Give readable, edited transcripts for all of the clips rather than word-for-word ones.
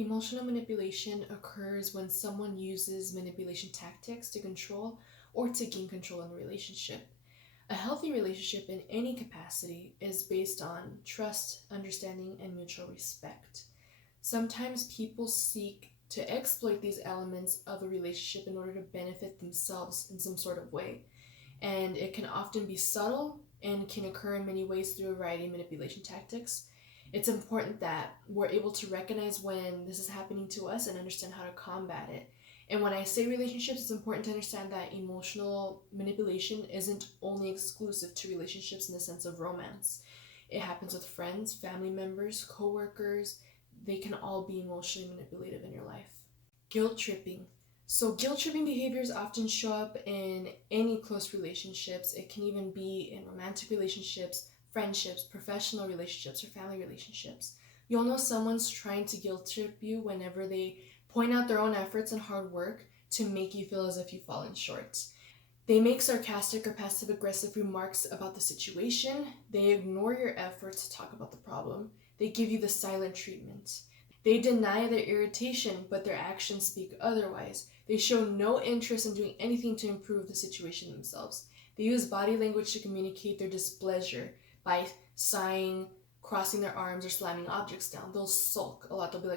Emotional manipulation occurs when someone uses manipulation tactics to control or to gain control in a relationship. A healthy relationship in any capacity is based on trust, understanding, and mutual respect. Sometimes people seek to exploit these elements of a relationship in order to benefit themselves in some sort of way. And it can often be subtle and can occur in many ways through a variety of manipulation tactics. It's important that we're able to recognize when this is happening to us and understand how to combat it. And when I say relationships, it's important to understand that emotional manipulation isn't only exclusive to relationships in the sense of romance. It happens with friends, family members, coworkers. They can all be emotionally manipulative in your life. Guilt tripping. So guilt tripping behaviors often show up in any close relationships. It can even be in romantic relationships, friendships, professional relationships, or family relationships. You'll know someone's trying to guilt trip you whenever they point out their own efforts and hard work to make you feel as if you've fallen short. They make sarcastic or passive-aggressive remarks about the situation. They ignore your efforts to talk about the problem. They give you the silent treatment. They deny their irritation, but their actions speak otherwise. They show no interest in doing anything to improve the situation themselves. They use body language to communicate their displeasure by sighing, crossing their arms, or slamming objects down. They'll sulk a lot. They'll be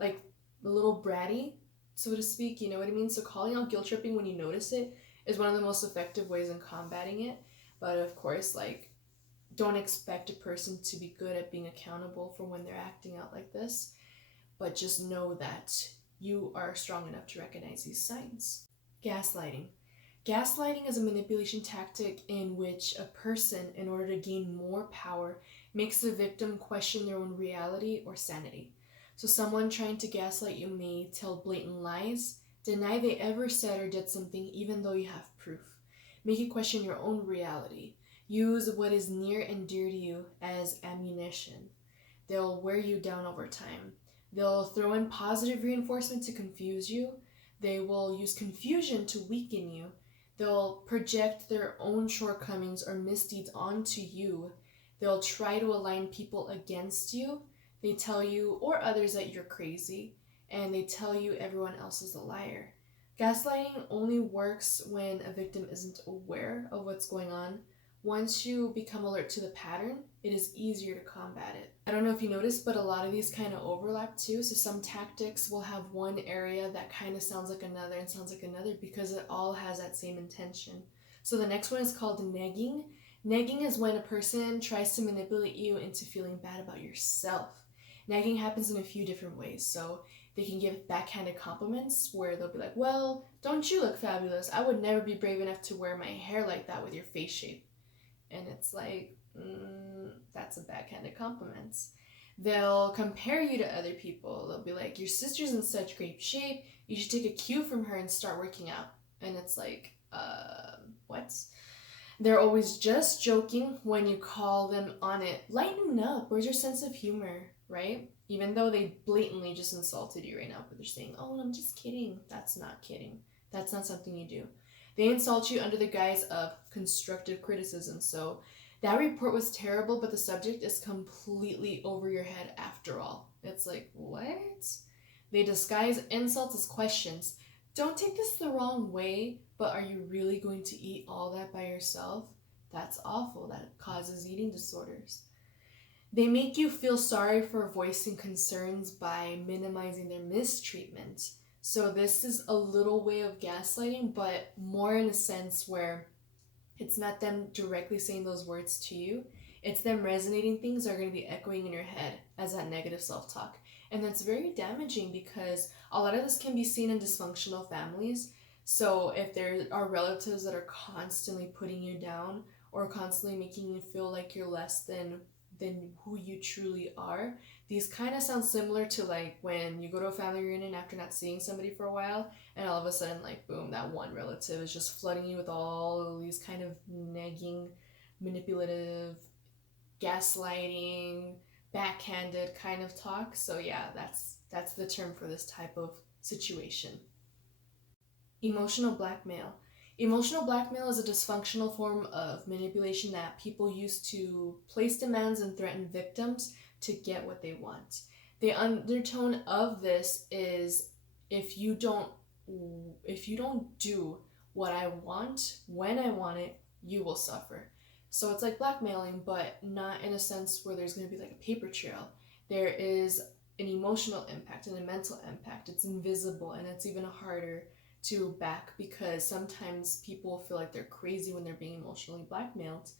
like a little bratty, so to speak, you know what I mean? So calling out guilt tripping when you notice it is one of the most effective ways in combating it. But of course, don't expect a person to be good at being accountable for when they're acting out like this, but just know that you are strong enough to recognize these signs. Gaslighting. Gaslighting is a manipulation tactic in which a person, in order to gain more power, makes the victim question their own reality or sanity. So someone trying to gaslight you may tell blatant lies, deny they ever said or did something even though you have proof, make you question your own reality, use what is near and dear to you as ammunition. They'll wear you down over time. They'll throw in positive reinforcement to confuse you. They will use confusion to weaken you. They'll project their own shortcomings or misdeeds onto you. They'll try to align people against you. They tell you or others that you're crazy, and they tell you everyone else is a liar. Gaslighting only works when a victim isn't aware of what's going on. Once you become alert to the pattern, it is easier to combat it. I don't know if you noticed, but a lot of these kind of overlap too. So some tactics will have one area that kind of sounds like another and sounds like another because it all has that same intention. So the next one is called nagging. Nagging is when a person tries to manipulate you into feeling bad about yourself. Nagging happens in a few different ways. So they can give backhanded compliments where they'll be like, well, don't you look fabulous? I would never be brave enough to wear my hair like that with your face shape. And it's like, that's a backhanded compliment. They'll compare you to other people. They'll be like, your sister's in such great shape. You should take a cue from her and start working out. And it's like, what? They're always just joking when you call them on it. Lighten up. Where's your sense of humor, right? Even though they blatantly just insulted you right now, but they're saying, oh, I'm just kidding. That's not kidding. That's not something you do. They insult you under the guise of constructive criticism. So that report was terrible, but the subject is completely over your head after all. It's like, what? They disguise insults as questions. Don't take this the wrong way, but are you really going to eat all that by yourself? That's awful. That causes eating disorders. They make you feel sorry for voicing concerns by minimizing their mistreatment. So this is a little way of gaslighting, but more in a sense where it's not them directly saying those words to you. It's them resonating things that are going to be echoing in your head as that negative self-talk. And that's very damaging because a lot of this can be seen in dysfunctional families. So if there are relatives that are constantly putting you down or constantly making you feel like you're less than who you truly are, these kind of sound similar to like when you go to a family reunion after not seeing somebody for a while and all of a sudden like boom, that one relative is just flooding you with all these kind of nagging, manipulative, gaslighting, backhanded kind of talk. So yeah, that's the term for this type of situation. Emotional blackmail. Emotional blackmail is a dysfunctional form of manipulation that people use to place demands and threaten victims to get what they want. The undertone of this is, if you don't do what I want when I want it, you will suffer. So it's like blackmailing, but not in a sense where there's going to be like a paper trail. There is an emotional impact and a mental impact. It's invisible, and it's even harder to back because sometimes people feel like they're crazy when they're being emotionally blackmailed.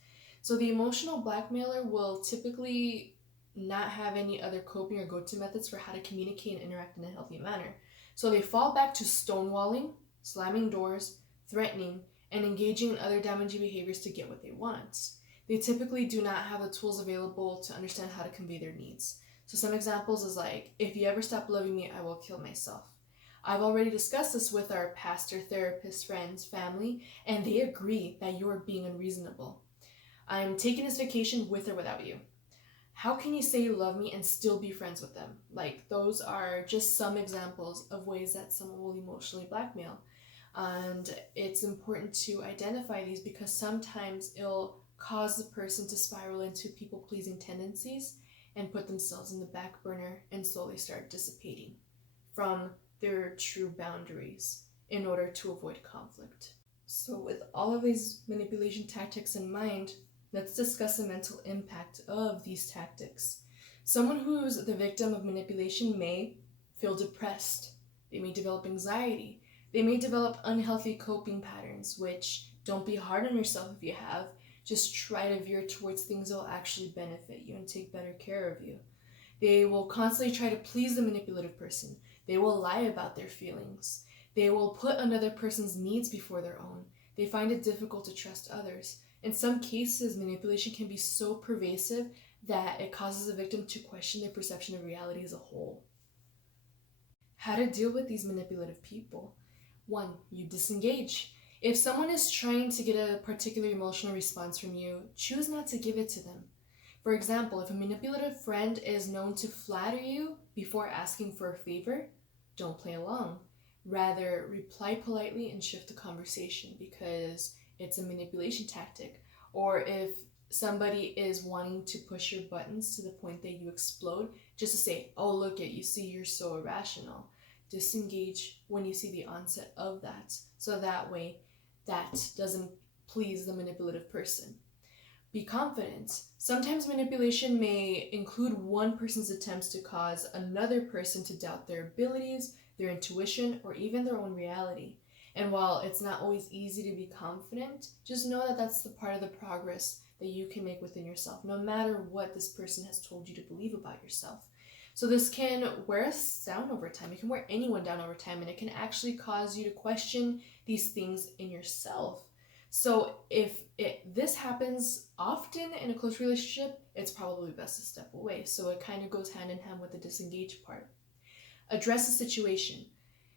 So the emotional blackmailer will typically not have any other coping or go-to methods for how to communicate and interact in a healthy manner. So they fall back to stonewalling, slamming doors, threatening, and engaging in other damaging behaviors to get what they want. They typically do not have the tools available to understand how to convey their needs. So some examples is like, if you ever stop loving me, I will kill myself. I've already discussed this with our pastor, therapist, friends, family, and they agree that you're being unreasonable. I'm taking this vacation with or without you. How can you say you love me and still be friends with them? Like, those are just some examples of ways that someone will emotionally blackmail. And it's important to identify these because sometimes it'll cause the person to spiral into people-pleasing tendencies and put themselves in the back burner and slowly start dissipating from their true boundaries in order to avoid conflict. So with all of these manipulation tactics in mind, let's discuss the mental impact of these tactics. Someone who's the victim of manipulation may feel depressed. They may develop anxiety. They may develop unhealthy coping patterns, which don't be hard on yourself if you have. Just try to veer towards things that will actually benefit you and take better care of you. They will constantly try to please the manipulative person. They will lie about their feelings. They will put another person's needs before their own. They find it difficult to trust others. In some cases, manipulation can be so pervasive that it causes the victim to question their perception of reality as a whole. How to deal with these manipulative people? 1. You disengage. If someone is trying to get a particular emotional response from you, choose not to give it to them. For example, if a manipulative friend is known to flatter you before asking for a favor, don't play along. Rather, reply politely and shift the conversation because it's a manipulation tactic. Or if somebody is wanting to push your buttons to the point that you explode, just to say, oh, look at you, see, you're so irrational. Disengage when you see the onset of that, so that way that doesn't please the manipulative person. Be confident. Sometimes manipulation may include one person's attempts to cause another person to doubt their abilities, their intuition, or even their own reality. And while it's not always easy to be confident, just know that that's the part of the progress that you can make within yourself, no matter what this person has told you to believe about yourself. So this can wear us down over time. It can wear anyone down over time, and it can actually cause you to question these things in yourself. So if this happens often in a close relationship, it's probably best to step away. So it kind of goes hand in hand with the disengaged part. Address the situation.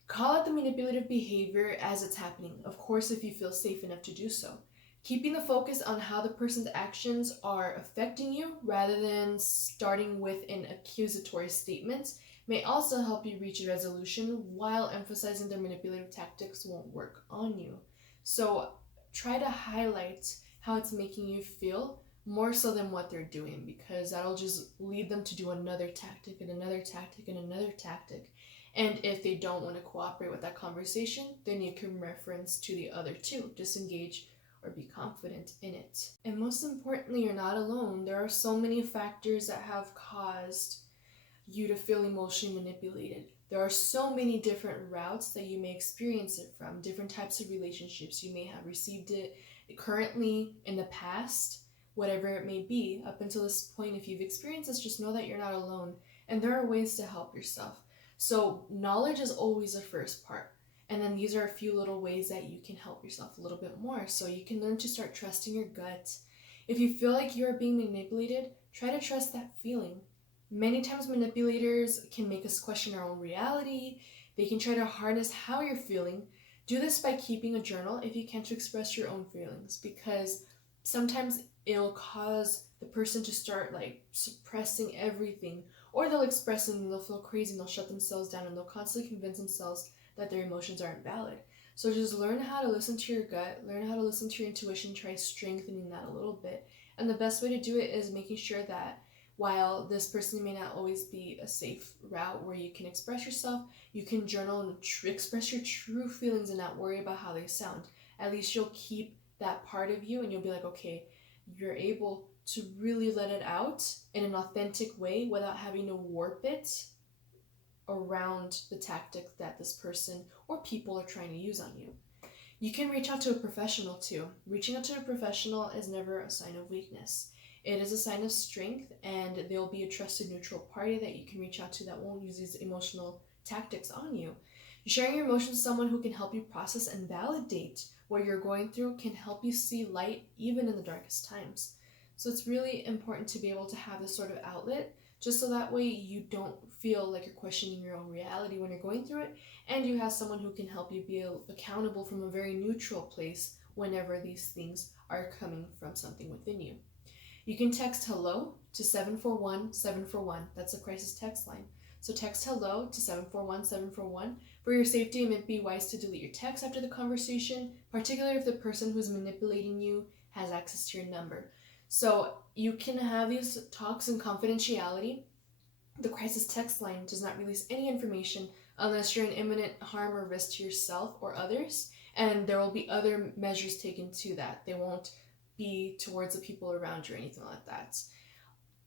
Call out the manipulative behavior as it's happening, of course, if you feel safe enough to do so. Keeping the focus on how the person's actions are affecting you rather than starting with an accusatory statement may also help you reach a resolution while emphasizing their manipulative tactics won't work on you. So try to highlight how it's making you feel more so than what they're doing, because that'll just lead them to do another tactic and another tactic and another tactic. And if they don't want to cooperate with that conversation, then you can reference to the other two, disengage or be confident in it. And most importantly, you're not alone. There are so many factors that have caused you to feel emotionally manipulated. There are so many different routes that you may experience it from, different types of relationships. You may have received it currently, in the past, whatever it may be. Up until this point, if you've experienced this, just know that you're not alone, and there are ways to help yourself. So knowledge is always the first part. And then these are a few little ways that you can help yourself a little bit more. So you can learn to start trusting your gut. If you feel like you are being manipulated, try to trust that feeling. Many times manipulators can make us question our own reality. They can try to harness how you're feeling. Do this by keeping a journal if you can't express your own feelings, because sometimes it'll cause the person to start like suppressing everything, or they'll express it and they'll feel crazy and they'll shut themselves down and they'll constantly convince themselves that their emotions aren't valid. So just learn how to listen to your gut, learn how to listen to your intuition, try strengthening that a little bit. And the best way to do it is making sure that While this person may not always be a safe route where you can express yourself, you can journal and express your true feelings and not worry about how they sound. At least you'll keep that part of you and you'll be like, okay, you're able to really let it out in an authentic way without having to warp it around the tactic that this person or people are trying to use on you. You can reach out to a professional too. Reaching out to a professional is never a sign of weakness. It is a sign of strength, and they'll be a trusted neutral party that you can reach out to that won't use these emotional tactics on you. Sharing your emotions with someone who can help you process and validate what you're going through can help you see light even in the darkest times. So it's really important to be able to have this sort of outlet, just so that way you don't feel like you're questioning your own reality when you're going through it, and you have someone who can help you be accountable from a very neutral place whenever these things are coming from something within you. You can text hello to 741-741. That's a crisis text line. So text hello to 741-741. For your safety, it may be wise to delete your text after the conversation, particularly if the person who's manipulating you has access to your number. So you can have these talks in confidentiality. The crisis text line does not release any information unless you're in imminent harm or risk to yourself or others, and there will be other measures taken to that. They won't be towards the people around you or anything like that.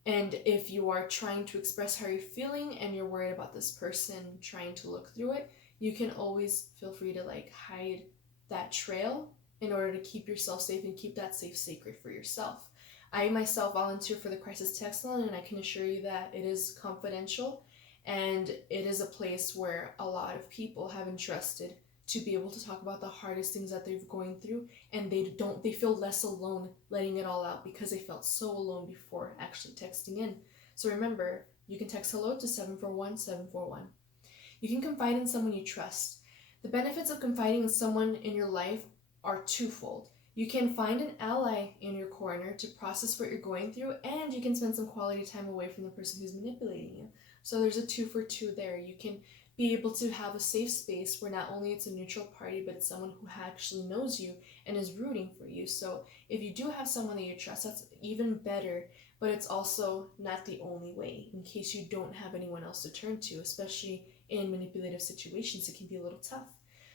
And if you are trying to express how you're feeling and you're worried about this person trying to look through it, you can always feel free to hide that trail in order to keep yourself safe and keep that safe sacred for yourself. I myself volunteer for the crisis text line, and I can assure you that it is confidential, and it is a place where a lot of people have entrusted to be able to talk about the hardest things that they're going through, and they feel less alone letting it all out because they felt so alone before actually texting in. So remember, you can text hello to 741-741. You can confide in someone you trust. The benefits of confiding in someone in your life are twofold. You can find an ally in your corner to process what you're going through, and you can spend some quality time away from the person who's manipulating you. So there's a 2 for 2 there. You can be able to have a safe space where not only it's a neutral party, but it's someone who actually knows you and is rooting for you. So if you do have someone that you trust, that's even better, but it's also not the only way in case you don't have anyone else to turn to, especially in manipulative situations. It can be a little tough.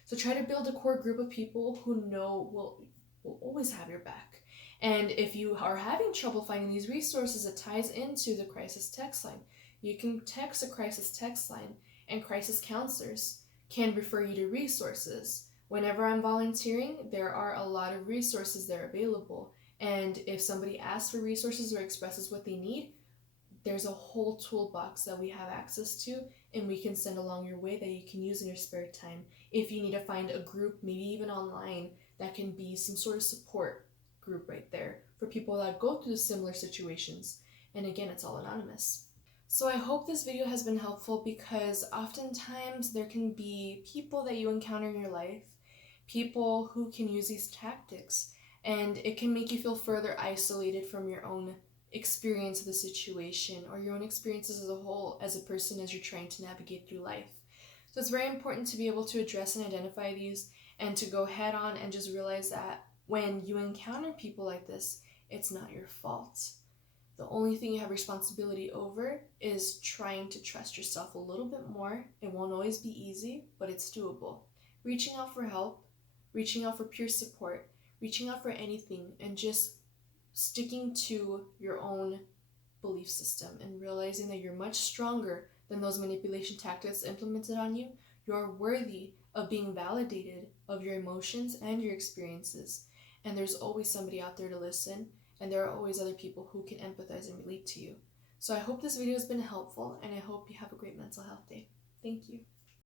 So try to build a core group of people who know will always have your back. And if you are having trouble finding these resources, it ties into the crisis text line. You can text a crisis text line, and crisis counselors can refer you to resources. Whenever I'm volunteering, there are a lot of resources that are available. And if somebody asks for resources or expresses what they need, there's a whole toolbox that we have access to, and we can send along your way that you can use in your spare time. If you need to find a group, maybe even online, that can be some sort of support group right there for people that go through similar situations. And again, it's all anonymous. So I hope this video has been helpful, because oftentimes there can be people that you encounter in your life, people who can use these tactics, and it can make you feel further isolated from your own experience of the situation or your own experiences as a whole as a person as you're trying to navigate through life. So it's very important to be able to address and identify these, and to go head on and just realize that when you encounter people like this, it's not your fault. The only thing you have responsibility over is trying to trust yourself a little bit more. It won't always be easy, but it's doable. Reaching out for help, reaching out for peer support, reaching out for anything, and just sticking to your own belief system and realizing that you're much stronger than those manipulation tactics implemented on you. You're worthy of being validated of your emotions and your experiences. And there's always somebody out there to listen, and there are always other people who can empathize and relate to you. So I hope this video has been helpful, and I hope you have a great mental health day. Thank you.